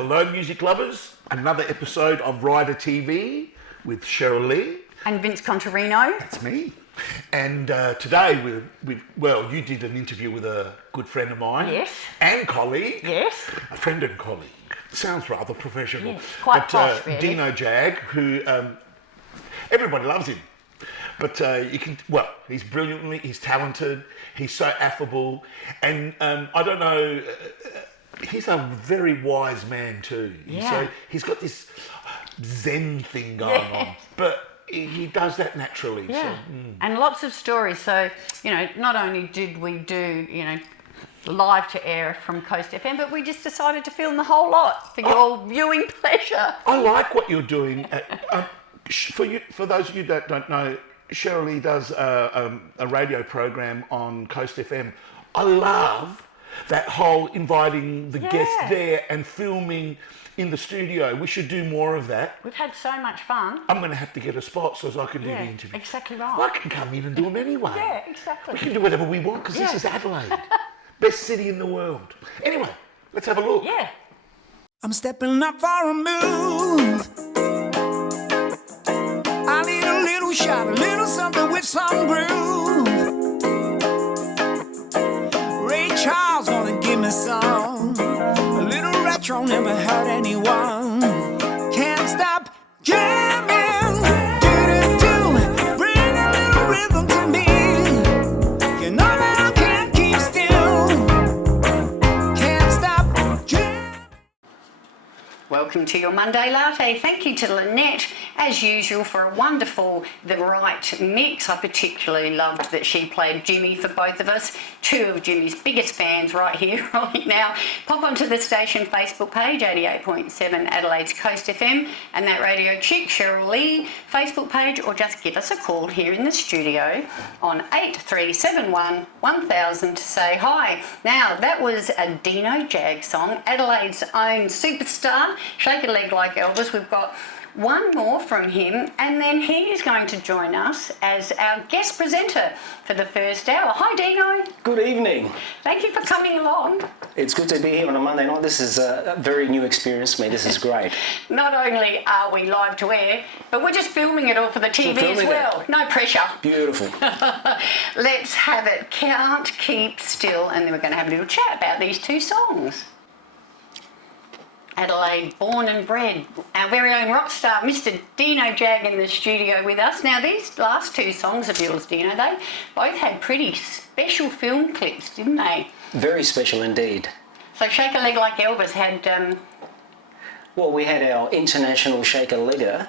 Hello, music lovers. Another episode of Rider TV with Cheryl Lee. And Vince Contarino. That's me. And today, you did an interview with a good friend of mine. Yes. And colleague. Yes. A friend and colleague. Sounds rather professional. Yes, quite posh, really. Dino Jag, who everybody loves him. But he's brilliantly, he's talented, he's so affable, and I don't know, he's a very wise man too. Yeah. So he's got this Zen thing going on, but he does that naturally. Yeah, So, and lots of stories. So, not only did we do, live to air from Coast FM, but we just decided to film the whole lot for your viewing pleasure. I like what you're doing. For those of you that don't know, Cheryl Lee does a radio program on Coast FM. I love that whole inviting the guests there and filming in the studio. We should do more of that. We've had so much fun. I'm going to have to get a spot so I can do the interview. Exactly right. Well, I can come in and do them anyway. Yeah, exactly. We can do whatever we want because this is Adelaide. Best city in the world. Anyway, let's have a look. Yeah. I'm stepping up for a move. I need a little shot, a little something with some groove. Ray Charles gonna give me some. A little retro never hurt anyone. Can't stop jamming. Do-do-do. Bring a little rhythm to me. You know that I can't keep still. Can't stop jamming. Welcome to your Monday Latte. Thank you to Lynette, as usual, for a wonderful The Right mix. I particularly loved that she played Jimmy for both of us, two of Jimmy's biggest fans right here, right now. Pop onto the station Facebook page, 88.7 Adelaide's Coast FM, and that radio chick, Cheryl Lee, Facebook page, or just give us a call here in the studio on 8371 1000 to say hi. Now, that was a Dino Jag song, Adelaide's own superstar. Shake a leg like Elvis. We've got one more from him, and then he is going to join us as our guest presenter for the first hour. Hi, Dino. Good evening. Thank you for coming along. It's good to be here on a Monday night. This is a very new experience for me. This is great. Not only are we live to air, but we're just filming it all for the TV as well. No pressure. Beautiful. Let's have it. Can't Keep Still, and then we're going to have a little chat about these two songs. Adelaide, born and bred, our very own rock star, Mr. Dino Jag, in the studio with us. Now, these last two songs of yours, Dino, they both had pretty special film clips, didn't they? Very special indeed. So Shake a Leg Like Elvis had... Well, we had our international shake-a-legger,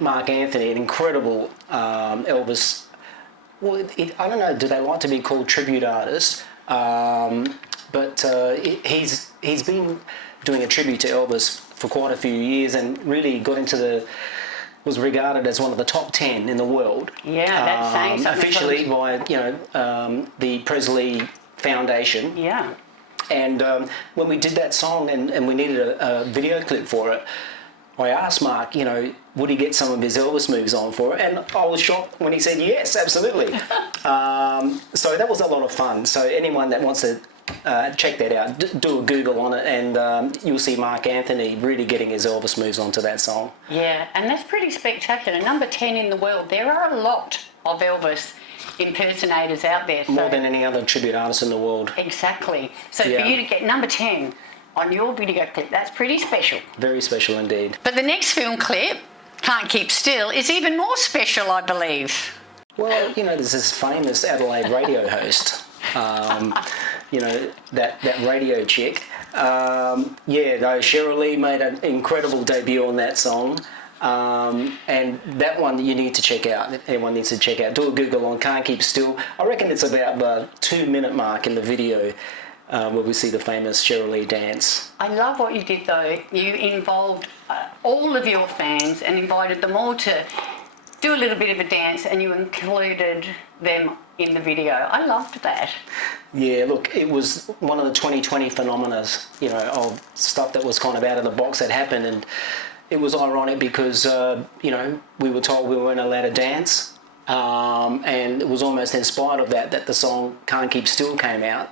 Mark Anthony, an incredible Elvis... Well, I don't know, do they like to be called tribute artists? But he's been doing a tribute to Elvis for quite a few years and really was regarded as one of the top 10 in the world. Yeah, that's saying something. Officially by, the Presley Foundation. Yeah. And when we did that song and we needed a video clip for it, I asked Mark, would he get some of his Elvis moves on for it? And I was shocked when he said yes, absolutely. So that was a lot of fun. So anyone that wants to check that out, do a Google on it, and you'll see Mark Anthony really getting his Elvis moves onto that song. Yeah, and that's pretty spectacular. Number 10 in the world. There are a lot of Elvis impersonators out there. More than any other tribute artist in the world. Exactly. So for you to get number 10 on your video clip, that's pretty special. Very special indeed. But the next film clip, Can't Keep Still, is even more special, I believe. Well, there's this famous Adelaide radio host. That radio chick. Cheryl Lee made an incredible debut on that song. And that one you need to check out. Everyone needs to check out. Do a Google on Can't Keep Still. I reckon it's about the 2-minute mark in the video where we see the famous Cheryl Lee dance. I love what you did, though. You involved all of your fans and invited them all to do a little bit of a dance, and you included them in the video. I loved that. Yeah, look, it was one of the 2020 phenomena, of stuff that was kind of out of the box that happened, and it was ironic because, we were told we weren't allowed to dance, and it was almost in spite of that the song Can't Keep Still came out,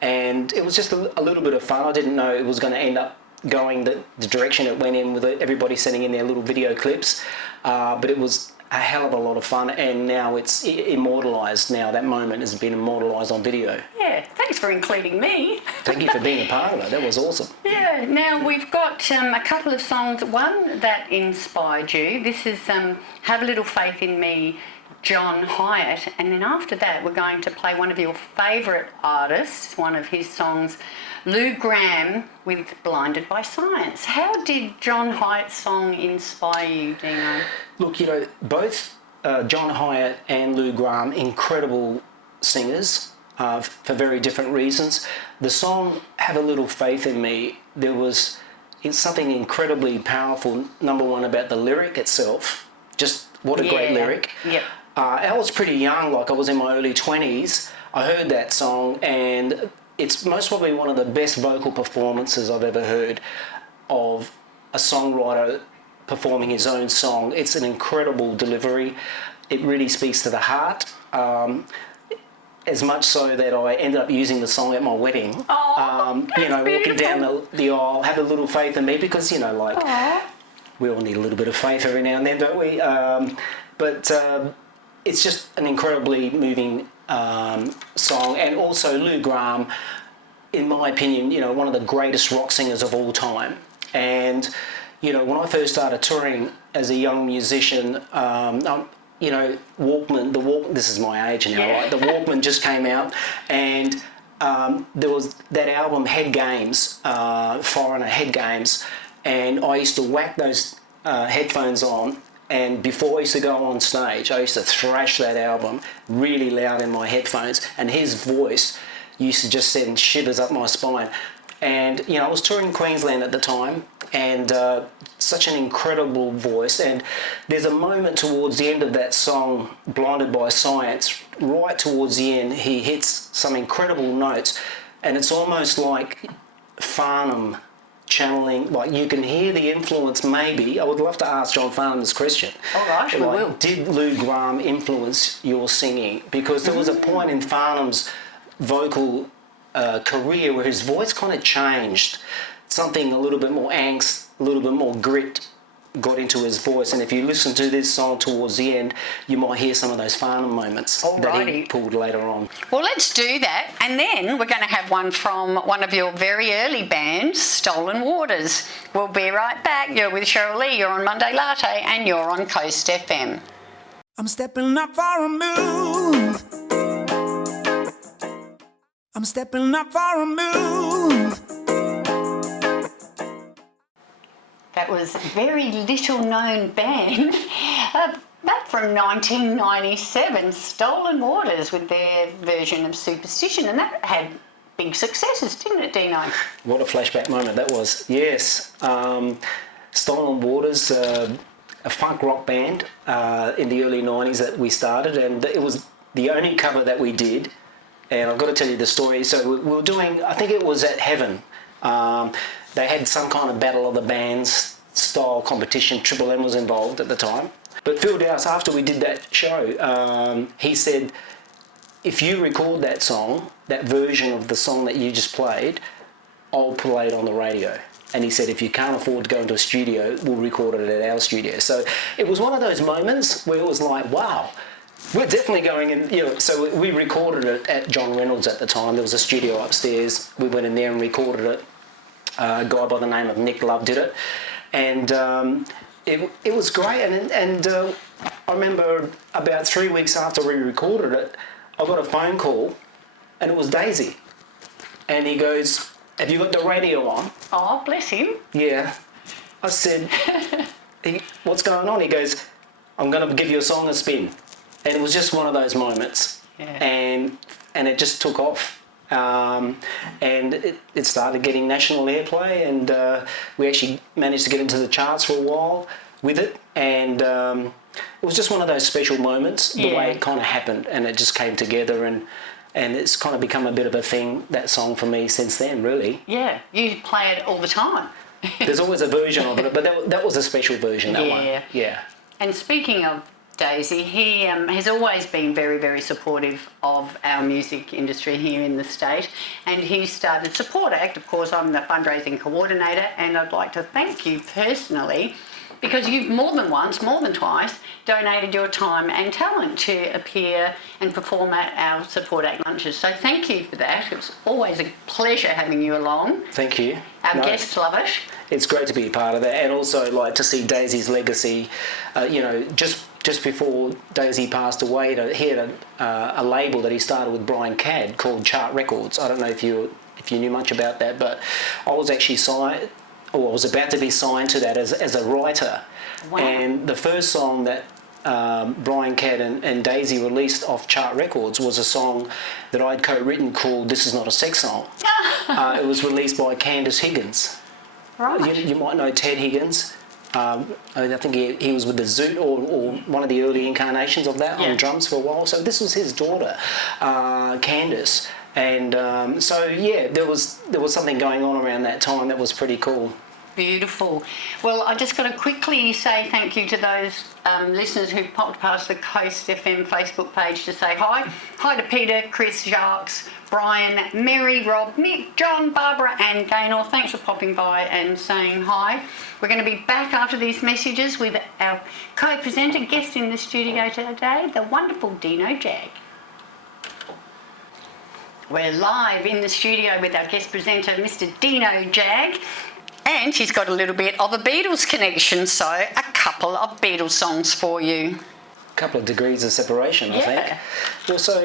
and it was just a little bit of fun. I didn't know it was going to end up going the direction it went in with everybody sending in their little video clips. But it was a hell of a lot of fun, and now it's immortalised. Now that moment has been immortalised on video. Yeah, thanks for including me. Thank you for being a part of it. That was awesome. Yeah, now we've got a couple of songs. One that inspired you. This is Have a Little Faith in Me, John Hyatt, and then after that we're going to play one of your favourite artists, one of his songs, Lou Gramm with Blinded by Science. How did John Hyatt's song inspire you, Dino? Look, both John Hyatt and Lou Gramm, incredible singers for very different reasons. The song Have a Little Faith in Me, it's something incredibly powerful, number one, about the lyric itself. Just what a great lyric. Yep. I was pretty young, I was in my early 20s. I heard that song, and it's most probably one of the best vocal performances I've ever heard of a songwriter performing his own song. It's an incredible delivery. It really speaks to the heart. As much so that I ended up using the song at my wedding. Oh, walking down the aisle, Have a Little Faith in Me, because, we all need a little bit of faith every now and then, don't we? But it's just an incredibly moving song. And also Lou Gramm, in my opinion, one of the greatest rock singers of all time. And, when I first started touring as a young musician, Walkman, this is my age now, right? The Walkman just came out, and there was that album Head Games, Foreigner Head Games, and I used to whack those headphones on, and before I used to go on stage, I used to thrash that album really loud in my headphones, and his voice used to just send shivers up my spine. And, I was touring Queensland at the time, and such an incredible voice. And there's a moment towards the end of that song, Blinded by Science, right towards the end, he hits some incredible notes, and it's almost like Farnham channeling, you can hear the influence maybe. I would love to ask John Farnham this question. All right, we will. Did Lou Gramm influence your singing? Because there was a point in Farnham's vocal career where his voice kind of changed. Something a little bit more angst, a little bit more grit got into his voice, and if you listen to this song towards the end, you might hear some of those Farnham moments that he pulled later on. Well, let's do that, and then we're going to have one from one of your very early bands, Stolen Waters. We'll be right back. You're with Cheryl Lee, you're on Monday Latte, and you're on Coast FM. I'm stepping up for a move. I'm stepping up for a move. That was a very little known band, back from 1997, Stolen Waters, with their version of Superstition, and that had big successes, didn't it, Dino? What a flashback moment that was. Yes, Stolen Waters, a funk rock band in the early 90s that we started, and it was the only cover that we did. And I've got to tell you the story. So we were doing, I think it was at Heaven. They had some kind of Battle of the Bands style competition. Triple M was involved at the time. But Phil Dowse, after we did that show, he said, if you record that song, that version of the song that you just played, I'll play it on the radio. And he said, if you can't afford to go into a studio, we'll record it at our studio. So it was one of those moments where it was like, wow, we're definitely going in, so we recorded it at John Reynolds at the time. There was a studio upstairs. We went in there and recorded it. A guy by the name of Nick Love did it. And it was great. And I remember about 3 weeks after we recorded it, I got a phone call, and it was Daisy. And he goes, have you got the radio on? Oh, bless him. Yeah. I said, what's going on? He goes, I'm going to give you a song a spin. And it was just one of those moments. Yeah. And it just took off. And it started getting national airplay, and we actually managed to get into the charts for a while with it. And it was just one of those special moments, the way it kind of happened, and it just came together, and it's kind of become a bit of a thing, that song, for me since then, really. Yeah, you play it all the time. There's always a version of it, but that was a special version, that one. Yeah. And speaking of Daisy. He has always been very, very supportive of our music industry here in the state, and he started Support Act. Of course, I'm the fundraising coordinator, and I'd like to thank you personally because you've more than once, more than twice, donated your time and talent to appear and perform at our Support Act lunches. So thank you for that. It's always a pleasure having you along. Thank you. Our guests love it. It's great to be a part of that, and also like to see Daisy's legacy. Just before Daisy passed away, he had a label that he started with Brian Cadd called Chart Records. I don't know if you knew much about that, but I was actually signed, or I was about to be signed to that as a writer. Wow. And the first song that Brian Cadd and Daisy released off Chart Records was a song that I'd co-written called This Is Not a Sex Song. It was released by Candice Higgins. Right. You might know Ted Higgins. I think he was with the Zoot or one of the early incarnations of that on drums for a while. So this was his daughter, Candice. And there was something going on around that time that was pretty cool. Beautiful. Well, I just got to quickly say thank you to those listeners who've popped past the Coast FM Facebook page to say hi. Hi to Peter, Chris, Jacques, Brian, Mary, Rob, Mick, John, Barbara and Gaynor. Thanks for popping by and saying hi. We're going to be back after these messages with our co-presenter guest in the studio today, the wonderful Dino Jag. We're live in the studio with our guest presenter, Mr. Dino Jag. And she's got a little bit of a Beatles connection, so a couple of Beatles songs for you. A couple of degrees of separation, I think. Well, so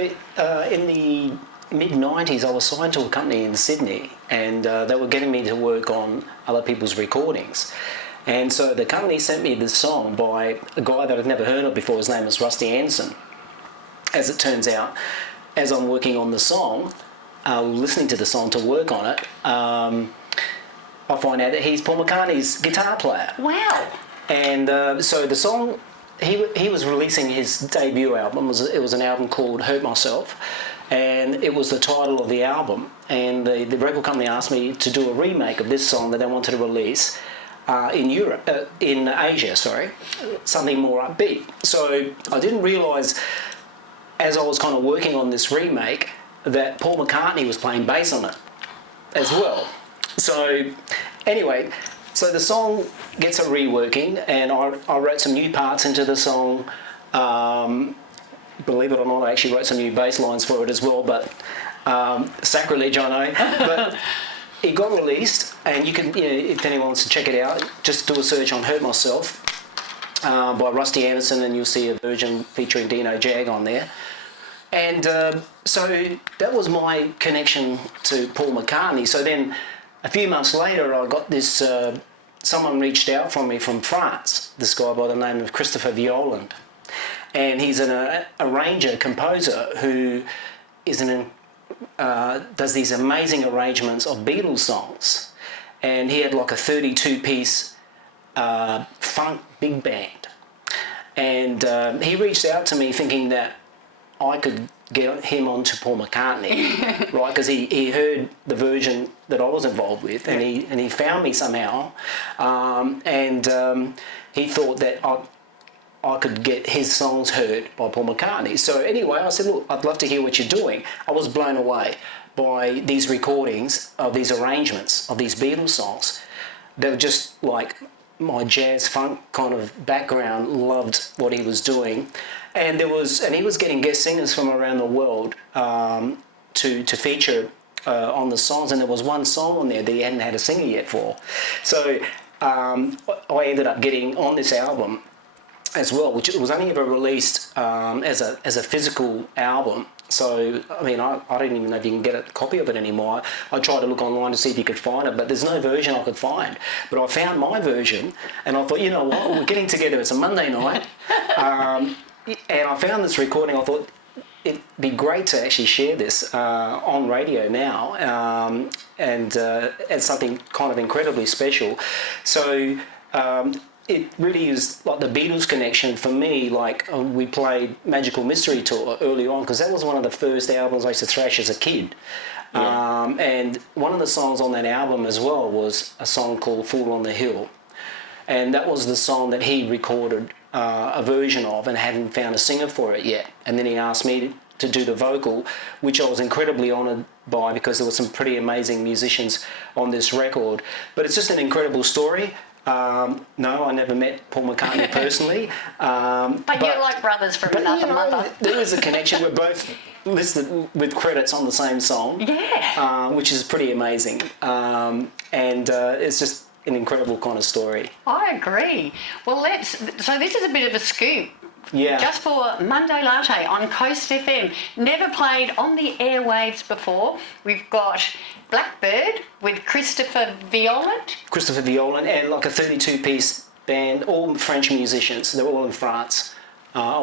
in the mid-90s, I was signed to a company in Sydney, and they were getting me to work on other people's recordings. And so the company sent me this song by a guy that I'd never heard of before. His name was Rusty Anderson. As it turns out, as I'm working on the song, listening to the song to work on it, I find out that he's Paul McCartney's guitar player. Wow. And so the song, he was releasing his debut album. It was an album called Hurt Myself, and it was the title of the album. And the record company asked me to do a remake of this song that they wanted to release in Asia, something more upbeat. So I didn't realise, as I was kind of working on this remake, that Paul McCartney was playing bass on it as well. So anyway, so the song gets a reworking, and I wrote some new parts into the song. Believe it or not, I actually wrote some new bass lines for it as well, but sacrilege, I know. But it got released, and you can, if anyone wants to check it out, just do a search on Hurt Myself by Rusty Anderson, and you'll see a version featuring Dino Jag on there. And so that was my connection to Paul McCartney. So then, a few months later, I got this, someone reached out from me from France, this guy by the name of Christopher Violand. And he's an arranger, composer, who is does these amazing arrangements of Beatles songs. And he had like a 32-piece funk big band. And he reached out to me thinking that I could get him onto Paul McCartney, right? Because he heard the version that I was involved with, and he found me somehow, and he thought that I could get his songs heard by Paul McCartney. So anyway, I said, look, I'd love to hear what you're doing. I was blown away by these recordings of these arrangements of these Beatles songs. They were just like my jazz funk kind of background, loved what he was doing. And he was getting guest singers from around the world to feature on the songs, and there was one song on there that he hadn't had a singer yet for. So I ended up getting on this album as well, which was only ever released as a physical album. So, I mean, I don't even know if you can get a copy of it anymore. I tried to look online to see if you could find it, but there's no version I could find. But I found my version, and I thought, you know what, we're getting together, it's a Monday night, and I found this recording. I thought it'd be great to actually share this on radio now, and as something kind of incredibly special. So it really is like the Beatles connection for me. Like we played Magical Mystery Tour early on, because that was one of the first albums I used to thrash as a kid. Yeah. And one of the songs on that album as well was a song called Fool on the Hill. And that was the song that he recorded a version of and hadn't found a singer for it yet. And then he asked me to do the vocal, which I was incredibly honoured by because there were some pretty amazing musicians on this record. But it's just an incredible story. No, I never met Paul McCartney personally. But you're like brothers from another mother. There is a connection. We're both listed with credits on the same song, which is pretty amazing. And it's just an incredible kind of story. I agree. Well, so this is a bit of a scoop. Yeah. Just for Monday Latte on Coast FM. Never played on the airwaves before. We've got Blackbird with Christopher Violet. Christopher Violet and like a 32-piece band, all French musicians. They're all in France. I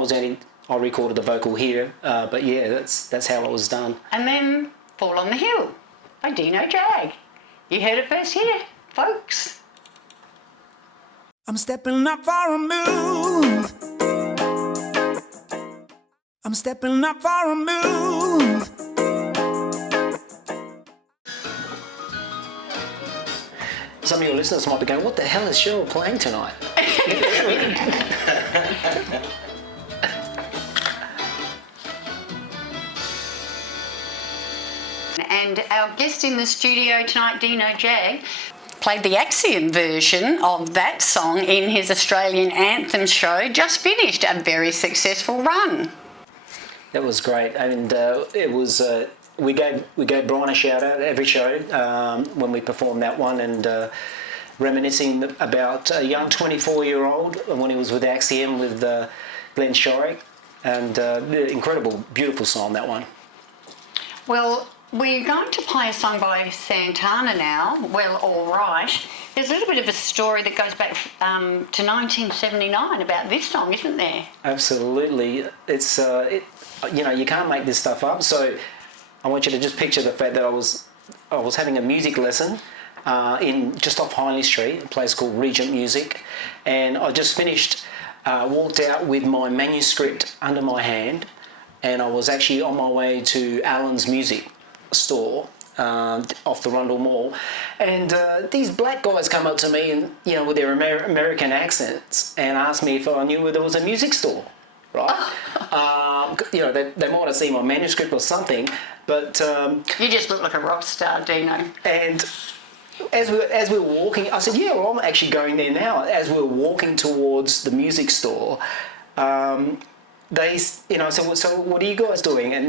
recorded the vocal here, but yeah, that's how it was done. And then Fall on the Hill by Dino Jag. You heard it first here, folks. I'm stepping up for a move. I'm stepping up for a move. Some of your listeners might be going, what the hell is Cheryl playing tonight? And our guest in the studio tonight, Dino Jag, played the Axiom version of that song in his Australian anthem show, just finished a very successful run. That was great, and it was. We gave Brian a shout out at every show when we performed that one, and reminiscing about a young 24-year-old when he was with Axiom with Glenn Shorrock, and incredible, beautiful song, that one. Well, we're going to play a song by Santana now, Well All Right. There's a little bit of a story that goes back to 1979 about this song, isn't there? Absolutely. It's, you can't make this stuff up, so I want you to just picture the fact that I was having a music lesson in just off Hindley Street, a place called Regent Music, and I just finished, walked out with my manuscript under my hand, and I was actually on my way to Alan's Music store off the Rundle Mall, and these black guys come up to me and with their American accents and asked me if I knew where there was a music store, right? They might have seen my manuscript or something, but you just look like a rock star, Dino. And as we were walking, I said, yeah, well, I'm actually going there now. As we were walking towards the music store, they, I said, well, so what are you guys doing? And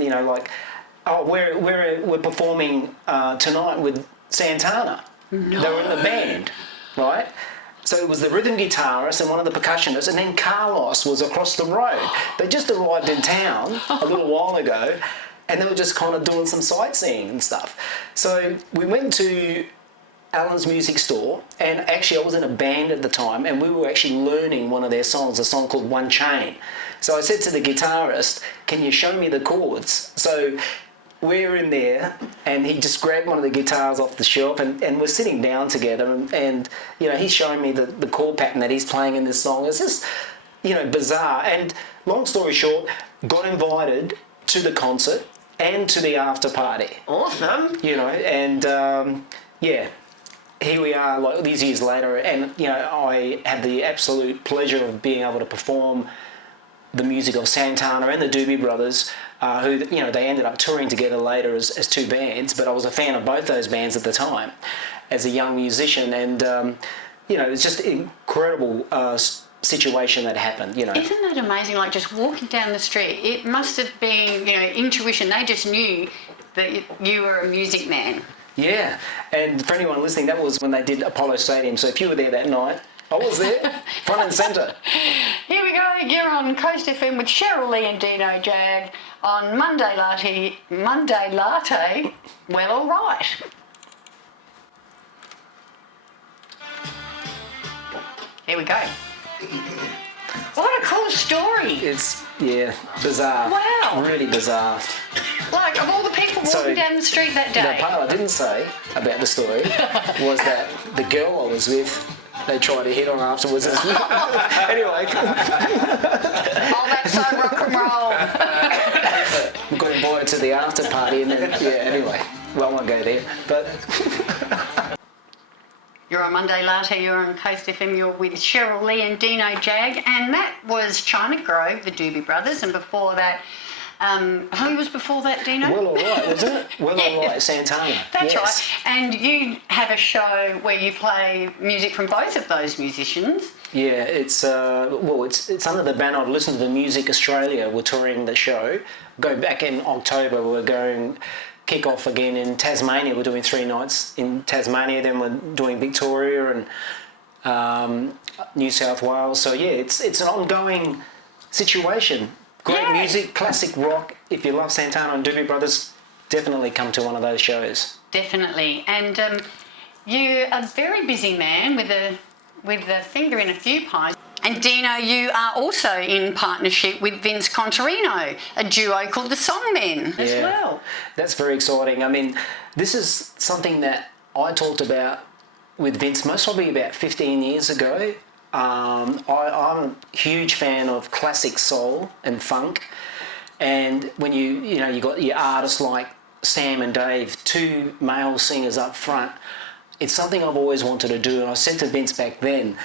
we're performing tonight with Santana. No. They were in the band, right? So it was the rhythm guitarist and one of the percussionists, and then Carlos was across the road. They just arrived in town a little while ago, and they were just kind of doing some sightseeing and stuff. So we went to Alan's Music Store, and actually I was in a band at the time, and we were actually learning one of their songs, a song called One Chain. So I said to the guitarist, can you show me the chords? So we're in there, and he just grabbed one of the guitars off the shelf, and we're sitting down together, and he's showing me the chord pattern that he's playing in this song. It's just, bizarre. And long story short, got invited to the concert and to the after party. Awesome. Here we are, like these years later, and I had the absolute pleasure of being able to perform the music of Santana and the Doobie Brothers, who they ended up touring together later as two bands. But I was a fan of both those bands at the time, as a young musician, and it's just an incredible situation that happened. Isn't that amazing? Like just walking down the street, it must have been intuition. They just knew that you were a music man. Yeah, and for anyone listening, that was when they did Apollo Stadium. So if you were there that night, I was there, front and centre. Here we go. You're on Coast FM with Cheryl Lee and Dino Jag on Monday Latte. Well, all right. Here we go. What a cool story. It's, bizarre. Wow. Really bizarre. Like, of all the people walking down the street that day. The part I didn't say about the story was that the girl I was with, they tried to hit on afterwards. Anyway. Oh, that's so rock and roll. We got invited to the after party, and then, anyway. Well, I won't go there, but... You're on Monday Latte, you're on Coast FM, you're with Cheryl Lee and Dino Jag, and that was China Grove, the Doobie Brothers, and before that, who was before that, Dino? Well Alright, wasn't it? Well Alright, Santana. That's yes. right. And you have a show where you play music from both of those musicians. Yeah, it's it's under the banner of Listen to the Music Australia. We're touring the show. Go back in October. We're going kick off again in Tasmania. We're doing 3 nights in Tasmania. Then we're doing Victoria and New South Wales. So yeah, it's an ongoing situation. Great music, classic rock. If you love Santana and Doobie Brothers, definitely come to one of those shows. Definitely. And you're a very busy man with a finger in a few pies. And Dino, you are also in partnership with Vince Contarino, a duo called the Songmen as well. That's very exciting. I mean, this is something that I talked about with Vince most probably about 15 years ago. I'm a huge fan of classic soul and funk, and when you got your artists like Sam and Dave, 2 male singers up front, it's something I've always wanted to do. And I said to Vince back then,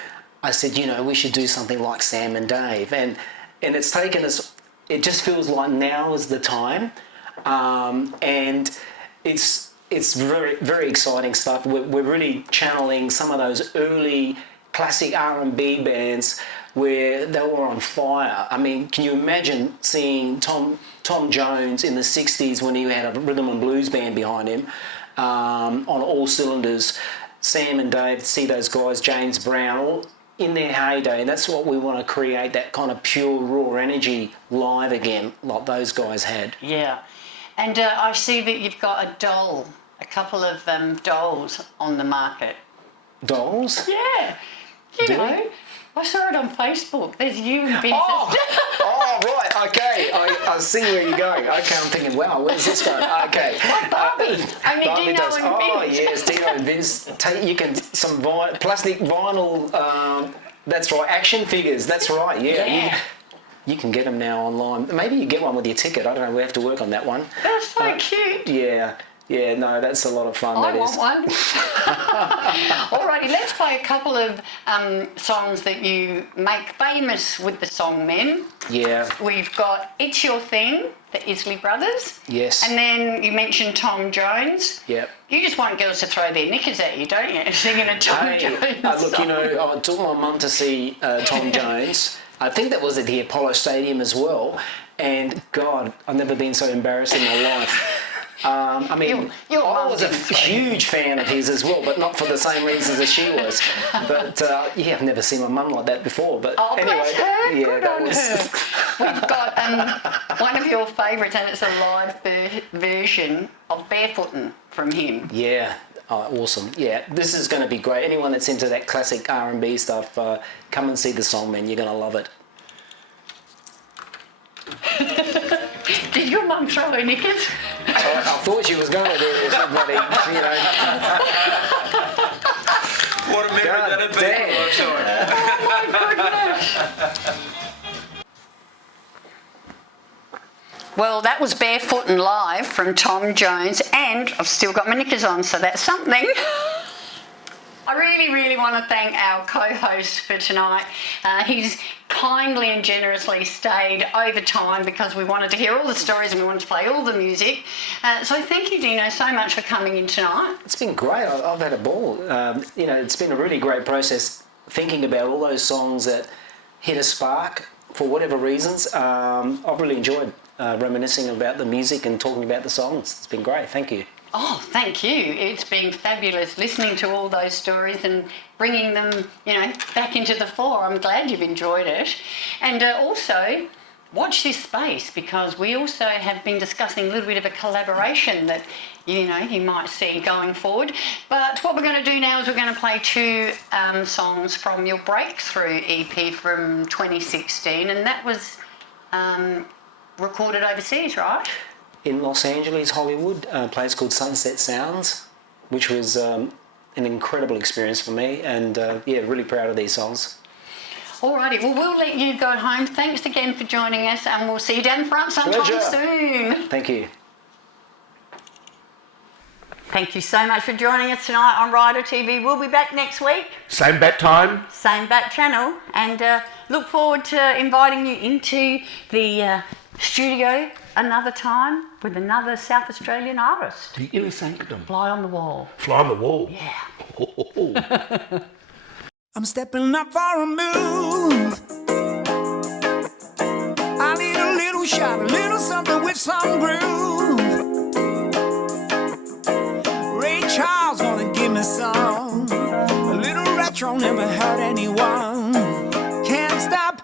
I said, we should do something like Sam and Dave, and it's taken us. It just feels like now is the time, and it's very, very exciting stuff. We're really channeling some of those early classic R&B bands where they were on fire. I mean, can you imagine seeing Tom Jones in the 60s when he had a rhythm and blues band behind him on all cylinders? Sam and Dave, see those guys, James Brown, all in their heyday, and that's what we want to create, that kind of pure, raw energy live again, like those guys had. Yeah. And I see that you've got a couple of dolls on the market. Dolls? Yeah. I saw it on Facebook. There's you and Vince. Oh, right, okay. I see where you're going. Okay, I'm thinking, wow, where's this going? Okay. Like Barbie. Only Barbie Dino does. and Vince. Oh, yes, Dino and Vince. You can, some plastic vinyl, that's right, action figures, that's right, yeah. You can get them now online. Maybe you get one with your ticket. I don't know, we have to work on that one. That's so cute. Yeah, no, that's a lot of fun. I want one. Alrighty, let's play a couple of songs that you make famous with the Songmen. Yeah. We've got It's Your Thing, the Isley Brothers. Yes. And then you mentioned Tom Jones. Yep. You just want girls to throw their knickers at you, don't you? Singing a Tom Jones look, song. I took my mum to see Tom Jones. I think that was at the Apollo Stadium as well. And God, I've never been so embarrassed in my life. I mean, your I was a huge fan of his as well, but not for the same reasons as she was. But I've never seen my mum like that before. But anyway, bless her. yeah, Good that on was. her. We've got one of your favourites, and it's a live version of Barefootin' from him. Yeah. Oh, awesome. Yeah, this is going to be great. Anyone that's into that classic R&B stuff, come and see the Songmen. You're going to love it. Did your mum throw her knickers? I thought she was going to do it, bloody, What a memory that had been. Well, that was Barefootin' Live from Tom Jones, and I've still got my knickers on, so that's something. I really, really want to thank our co-host for tonight. He's kindly and generously stayed over time because we wanted to hear all the stories and we wanted to play all the music. So thank you, Dino, so much for coming in tonight. It's been great. I've had a ball. It's been a really great process thinking about all those songs that hit a spark for whatever reasons. I've really enjoyed reminiscing about the music and talking about the songs. It's been great. Thank you. Oh, thank you. It's been fabulous listening to all those stories and bringing them, back into the fore. I'm glad you've enjoyed it. And also, watch this space, because we also have been discussing a little bit of a collaboration that, you might see going forward. But what we're going to do now is we're going to play 2 songs from your Breakthrough EP from 2016, and that was recorded overseas, right? In Los Angeles, Hollywood, a place called Sunset Sounds, which was an incredible experience for me, and really proud of these songs. Alrighty, well, we'll let you go home. Thanks again for joining us, and we'll see you down front sometime soon. Thank you. Thank you so much for joining us tonight on Rider TV. We'll be back next week. Same bat time. Same bat channel. And look forward to inviting you into the studio another time with another South Australian artist. The inner sanctum. Fly on the wall. Fly on the wall. Yeah. I'm stepping up for a move. I need a little shot, a little something with some groove. Ray Charles gonna give me some. A little retro, never hurt anyone. Can't stop